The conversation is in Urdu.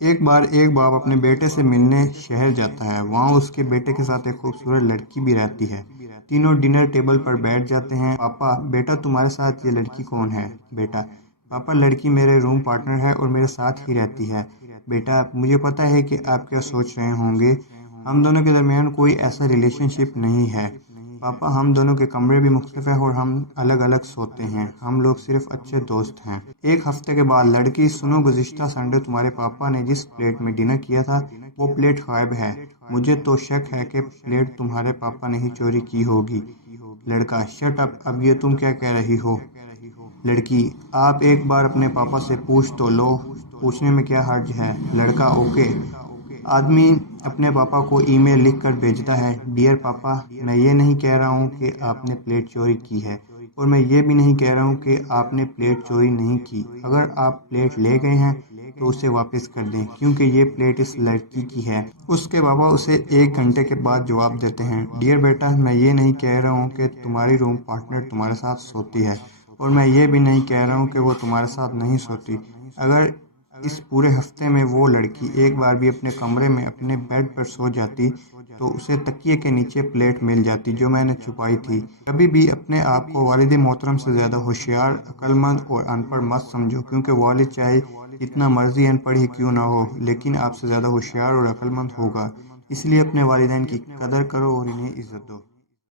ایک بار ایک باپ اپنے بیٹے سے ملنے شہر جاتا ہے۔ وہاں اس کے بیٹے کے ساتھ ایک خوبصورت لڑکی بھی رہتی ہے۔ تینوں ڈنر ٹیبل پر بیٹھ جاتے ہیں۔ پاپا، بیٹا تمہارے ساتھ یہ لڑکی کون ہے؟ بیٹا: پاپا، لڑکی میرے روم پارٹنر ہے اور میرے ساتھ ہی رہتی ہے۔ بیٹا: مجھے پتا ہے کہ آپ کیا سوچ رہے ہوں گے، ہم دونوں کے درمیان کوئی ایسا ریلیشن شپ نہیں ہے۔ پاپا، ہم دونوں کے کمرے بھی مختلف ہیں اور ہم الگ الگ سوتے ہیں، ہم لوگ صرف اچھے دوست ہیں۔ ایک ہفتے کے بعد لڑکی: سنو، گزشتہ سنڈے تمہارے پاپا نے جس پلیٹ میں ڈنر کیا تھا وہ پلیٹ غائب ہے۔ مجھے تو شک ہے کہ پلیٹ تمہارے پاپا نے ہی چوری کی ہوگی۔ لڑکا: شٹ اپ، اب یہ تم کیا کہہ رہی ہو؟ لڑکی: آپ ایک بار اپنے پاپا سے پوچھ تو لو، پوچھنے میں کیا حرج ہے؟ لڑکا: اوکے۔ آدمی اپنے پاپا کو ای میل لکھ کر بھیجتا ہے: ڈیئر پاپا، میں یہ نہیں کہہ رہا ہوں کہ آپ نے پلیٹ چوری کی ہے، اور میں یہ بھی نہیں کہہ رہا ہوں کہ آپ نے پلیٹ چوری نہیں کی۔ اگر آپ پلیٹ لے گئے ہیں تو اسے واپس کر دیں، کیونکہ یہ پلیٹ اس لڑکی کی ہے۔ اس کے پاپا اسے 1 گھنٹے کے بعد جواب دیتے ہیں: ڈیئر بیٹا، میں یہ نہیں کہہ رہا ہوں کہ تمہاری روم پارٹنر تمہارے ساتھ سوتی ہے، اور میں یہ بھی نہیں کہہ رہا ہوں کہ وہ تمہارے ساتھ نہیں سوتی۔ اگر اس پورے ہفتے میں وہ لڑکی ایک بار بھی اپنے کمرے میں اپنے بیڈ پر سو جاتی تو اسے تکیے کے نیچے پلیٹ مل جاتی جو میں نے چھپائی تھی۔ کبھی بھی اپنے آپ کو والد محترم سے زیادہ ہوشیار، عقل مند اور ان پڑھ مت سمجھو، کیونکہ والد چاہے جتنا مرضی ان پڑھ ہی کیوں نہ ہو، لیکن آپ سے زیادہ ہوشیار اور عقل مند ہوگا۔ اس لیے اپنے والدین کی قدر کرو اور انہیں عزت دو۔